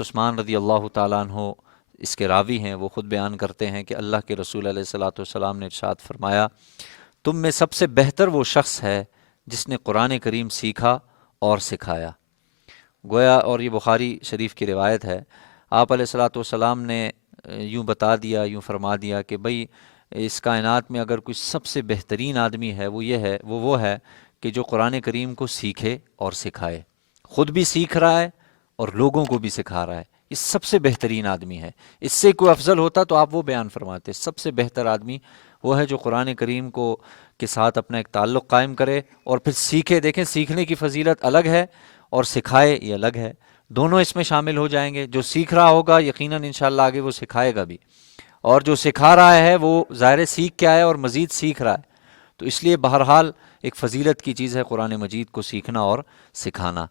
حضرت عثمان رضی اللہ تعالیٰ عنہ اس کے راوی ہیں، وہ خود بیان کرتے ہیں کہ اللہ کے رسول علیہ الصلاۃ والسلام نے ارشاد فرمایا، تم میں سب سے بہتر وہ شخص ہے جس نے قرآن کریم سیکھا اور سکھایا۔ گویا، اور یہ بخاری شریف کی روایت ہے، آپ علیہ الصلاۃ والسلام نے یوں بتا دیا، یوں فرما دیا کہ بھئی اس کائنات میں اگر کوئی سب سے بہترین آدمی ہے وہ یہ ہے، وہ ہے کہ جو قرآن کریم کو سیکھے اور سکھائے، خود بھی سیکھ رہا ہے اور لوگوں کو بھی سکھا رہا ہے۔ یہ سب سے بہترین آدمی ہے۔ اس سے کوئی افضل ہوتا تو آپ وہ بیان فرماتے۔ سب سے بہتر آدمی وہ ہے جو قرآن کریم کو کے ساتھ اپنا ایک تعلق قائم کرے اور پھر سیکھے۔ دیکھیں، سیکھنے کی فضیلت الگ ہے اور سکھائے یہ الگ ہے، دونوں اس میں شامل ہو جائیں گے۔ جو سیکھ رہا ہوگا یقیناً انشاءاللہ آگے وہ سکھائے گا بھی، اور جو سکھا رہا ہے وہ ظاہر سیکھ کے آیا اور مزید سیکھ رہا ہے۔ تو اس لیے بہرحال ایک فضیلت کی چیز ہے قرآن مجید کو سیکھنا اور سکھانا۔